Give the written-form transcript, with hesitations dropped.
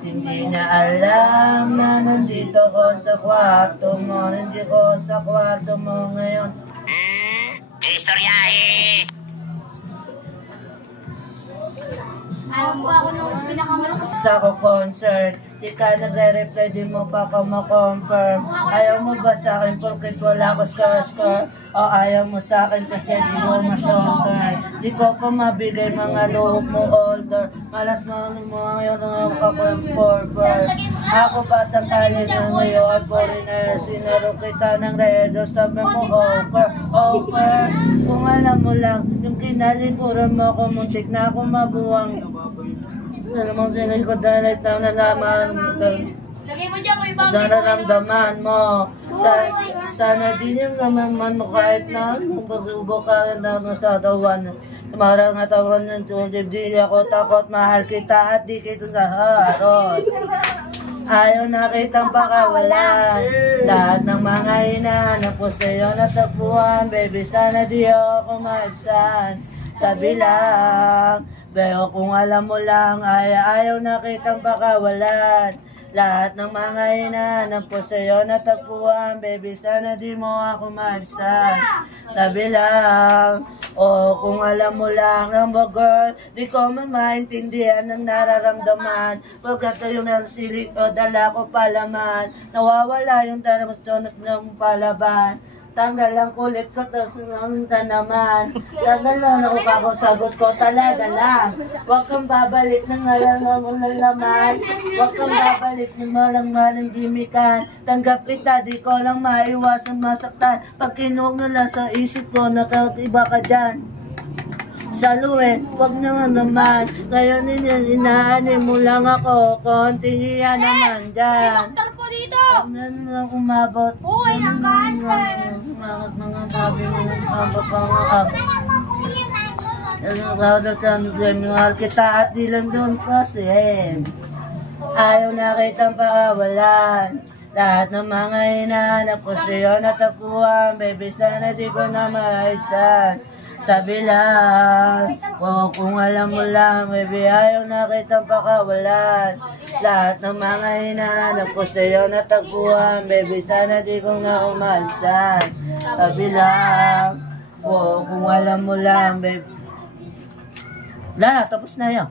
At hindi niya alam na nandito ko sa kwarto mo. Nandito ko sa kwarto mo ngayon. Istorya eh! Alam ko ako nung pinakamalakas. Sa ko concert, di ka nagre-reply, di mo pa ako ma-confirm. Ayaw mo ba sa akin porket wala ko scar? O ayaw mo sa akin kasi di mo ma-shoulder? Di ko pa mabigay mga luhok mo older. Malas mo ngayon ng ako forward. Ako batang kali na ngayon at foreigner. Sinaro kita ng redo, sabi mo over. Kung alam mo lang, yung kinalikuran mo ako, muntik na ako mabuwang. Alam mo, ko dahil na naman. Lagay mo dyan, may bagay. Nararamdaman mo. Sana din yung naman mo kahit na mag-ubo ka na sa tawan. Marang atawan ng tulib, di ako takot, mahal kita at di kita kaharos. Ayaw na kitang pakawalan. Lahat ng mga hinahanap ko sa'yo natagpuan. Baby, sana di ako maibsan. Tabi lang. Pero kung alam mo lang, ayaw na kitang pakawalan. Lahat ng mga hinahanap ko sa'yo natagpuan. Baby, sana di mo ako maibsan. Tabi lang. O kung alam mo lang, number girl, di ko man maintindihan ng nararamdaman. Pagkat yung silik o dala ko palaman, nawawala yung tanamat ng palaban. Tanggal lang kulit ko, ang tanaman. Tanggal lang ako kakosagot ko, talaga lang. Huwag kang babalik ng laman. Huwag kang babalik ng malang-malang gimikan. Tanggap kita, di ko lang maiwasan masaktan. Pag kinuha lang sa isip ko, nakaiba ka dyan. Saluhin, wag naman. Ngayon inaanin mo lang ako, konting iya naman dyan. Doktor po dito! Huwag na lang umabot. Uy, ang kanser! Umangat mga babi, mga pangakap. Mahal kita at di lang doon kasi ayaw na kitang pakawalan. Lahat ng mga hinahanap ko sa'yo natagpuan. Baby, sana di ko na maitsan. Tabi lang. O kung alam mo lang, baby, ayaw na kitang pakawalan. Lahat ng mga hinahanap ko sa'yo natagpuan. Baby, sana di ko na umalsan. Tabi lang. O kung alam mo lang, baby. Tapos na yan.